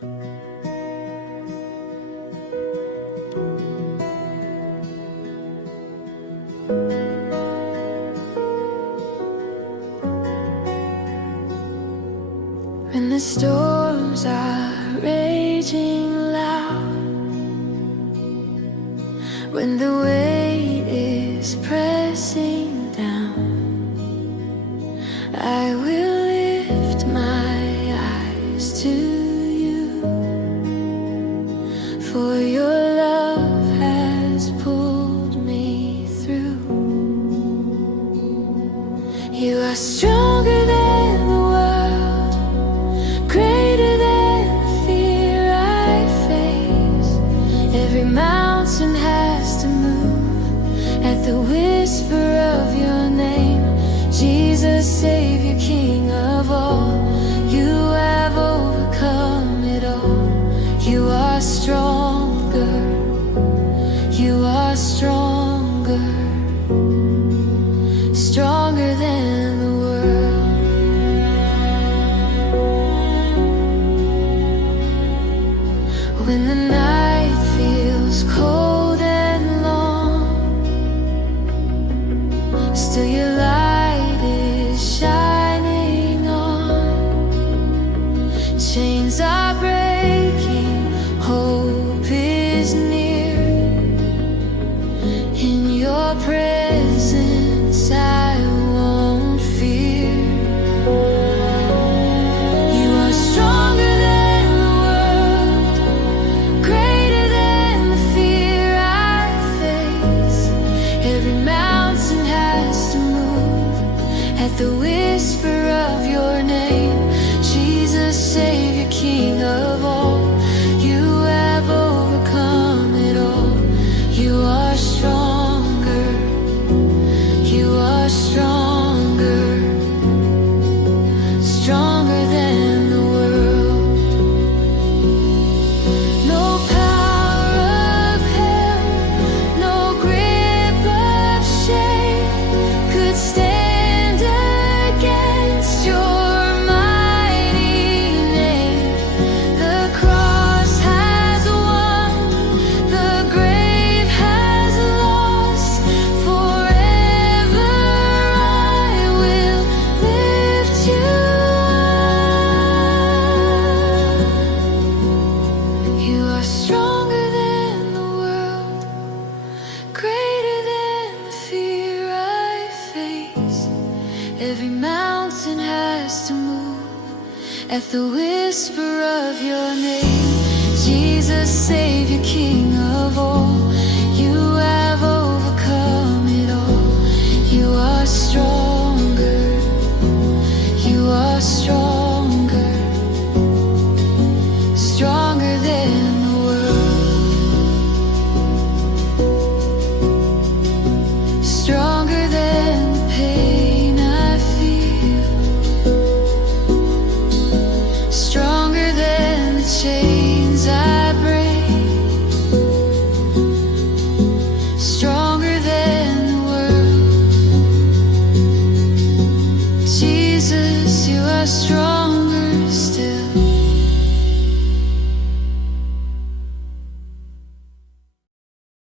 When the storms are raging loud, when the weight is pressing down, I will lift my eyes to you, for your love has pulled me through. You are stronger than the world, greater than the fear I face. Every mountain has to move at the whisper of your name. Jesus, Savior, King of all, you have overcome it all. You are stronger, you are stronger, stronger than the world. When the night feels cold and long, still your light is shining on. Chains are breaking, hope is near. In your presence I won't fear. You are stronger than the world, greater than the fear I face. Every mountain has to move at the whisper of your name. Jesus, Savior, King of all, you have overcome it all. You are stronger, you are stronger, stronger than the world. No power of hell, no grip of shame could stand against your mighty name. The cross has won, the grave has lost. Forever I will lift you up. You are stronger than the world, greater than the fear I face. Every mountain has to move at the whisper of your name. Jesus, Savior, King of all,